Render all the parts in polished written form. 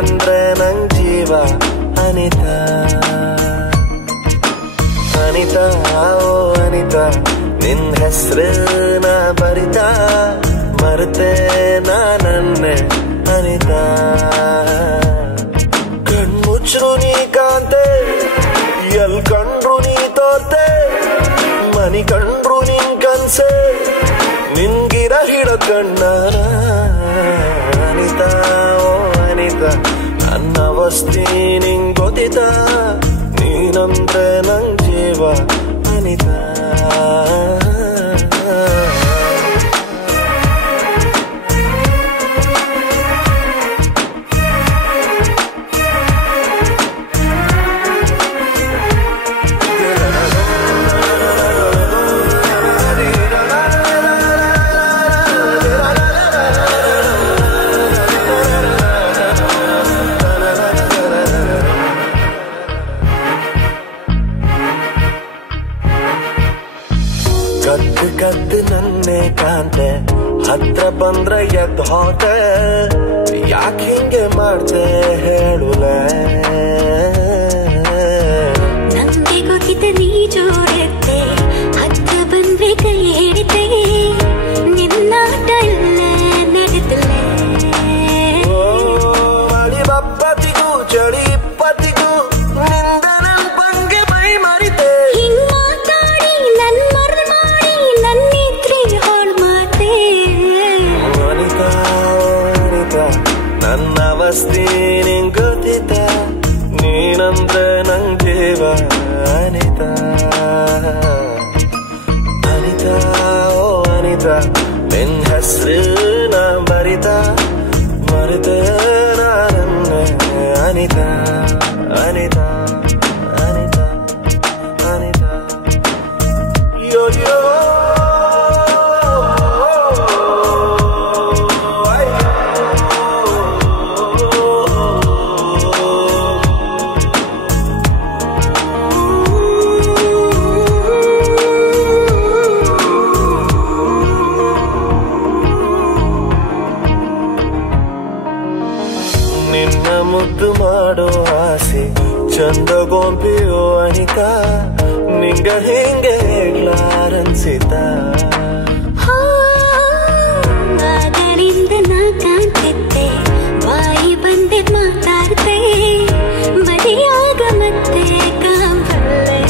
ನೀನಂದ್ರೆ ನಂಗ್ ಜೀವ ಅನಿತಾ ಅನಿತಾ ಓ ಅನಿತಾ ನಿನ್ ಹೆಸ್ರನ್ನ ಬರಿತಾ ಮರೆತೆ ನಾನನ್ನೆ ಅನಿತಾ ಕಣ್ಮುಚ್ರು ನೀ ಕಾಂತೆ ಎಲ್ ಕಂಡ್ರು ನೀ ತೋರ್ತೆ ಮನಿ ಕಂಡ್ರು ನಿನ್ ಕನ್ಸೆ ನಿನ್ಗಿರ ಹಿಡ ಕಣ್ಣಾರ ಅನಿತಾ ಓ ಅನಿತಾ ನನ್ನ ಅವಸ್ಥೆ ನಿಂಗ್ ಗೊತ್ತಿತ ನೀನಂದ್ರೆ ನಂಗ್ ಜೀವ ಅನಿತಾ ಕದ್ದು ಕದ್ದು ನನ್ನೇ ಕಾಂತೆ ಹತ್ರ ಬಂದ್ರ ಎದ್ದು ಹೋತೆ ಯಾಕೆ ಹಿಂಗೆ ಮಾಡ್ತೆ ಹೇಳುಲೆ ನಮ್ಗೆ ಗೊತ್ತಿದ್ದ ನೀ ಜೋಡೆತ್ತೆ ಹತ್ರ ಬಂದ್ರೆ ಕೈ ಹಿಡಿತೆ ನಿನ್ನಾಟ ಎಲ್ಲ ನಡೆದಲೆ ಮಳಿ ಬಪ್ಪತ್ತಿಗೂ ಚಳಿ ಇಪ್ಪತ್ತಿಗೂ ನಿಂದ ನನ್ ಬಂಗೆ ಮೈ ಮರಿತೆ ಹಿಂಗ್ ಮಾತಾಡಿ ನನ್ ಮರ್ದ್ ಮಾಡಿ ನನ್ನಿದ್ರೆ ಹಾಳ್ ಮಾತೆ ಅನಿತಾ ಅನಿತಾ ನನ್ನ ಅವಸ್ಥೆ ನಿಂಗ್ ಗೊತ್ತಿತ ನೀನಂದ್ರೆ ನಂಗ್ ಜೀವ ಅನಿತಾ ಅನಿತಾ ಓ ಅನಿತಾ ನಿನ್ ಹೆಸ್ರನ್ನ ಬರಿತಾ ಮರೆತೆ ನಾನನ್ನೆ ಅನಿತಾ ಅನಿತಾ ಅನಿತಾ ಅನಿತಾ ಯೋ ಯೋ ನಿನ್ನ ಮುದ್ದು ಮಾಡೋ ಆಸೆ ಚಂದ ಗೊಂಬೆಯೋ ಅನಿತಾ ನಿಂಗ ಹಿಂಗೆ ಹೇಗ್ಲಾರನ್ಸಿತ ಆಗಲಿಂದ ನಾ ಕಾಣ್ತಿದ್ದೆ ಬಾಯಿ ಬಂದೆ ಮಾತಾಡ್ತೆ ಬರಿಯಾಗ ಮತ್ತೆ ಕಾಂಬಲ್ಲೆ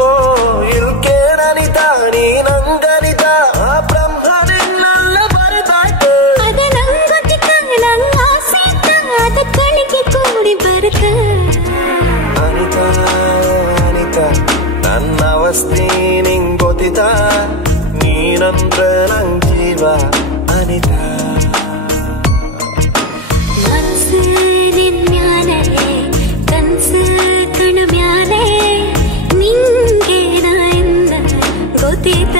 ಓ ಇಲ್ ಕೇಳನಿತಾ ನೀ ನಂಗನಿತಾ ಆ ಬ್ರಹ್ಮ ನಿನ್ನೆಲ್ಲ ಬರೆದಾಯ್ತು ಅದ ನಂಗ್ ಗೊತ್ತಿತ್ತ ನಂಗ್ ಆಸೆ ಇತ್ತ ಅದ ಕಳಿಗೆ ಕೂಡಿ ಬರ್ತ ಅನಿತಾ ಅನಿತಾ ನನ್ನ ಅವಸ್ಥೆ ನಿಂಗ್ ಗೊತ್ತಿತ ನೀನಂದ್ರೆ ನಂಗ್ ಜೀವ ಅನಿತಾ ಮನ್ಸು ನಿನ್ಮ್ಯಾಲೆ ಕನ್ಸು ಕಣ್ಮ್ಯಾಲೆ ನಿಂಗೆ ನಾಯಿಂದ ಗೊತ್ತಿತ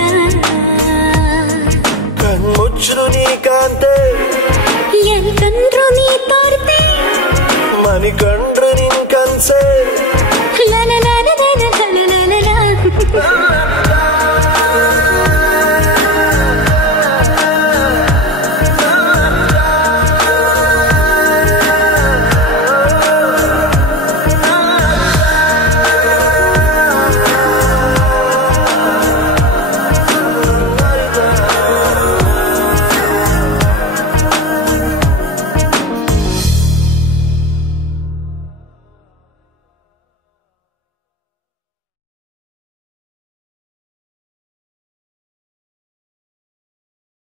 ಕಣ್ಮುಚ್ರು ನೀ ಕಾಂತೆ ಎಂತಂದ್ರು ನೀ ತೋರ್ತೆ ಮನಿ ಕಂಡ್ರು ನಿನ್ ಕನ್ಸೆ ಲಲಲ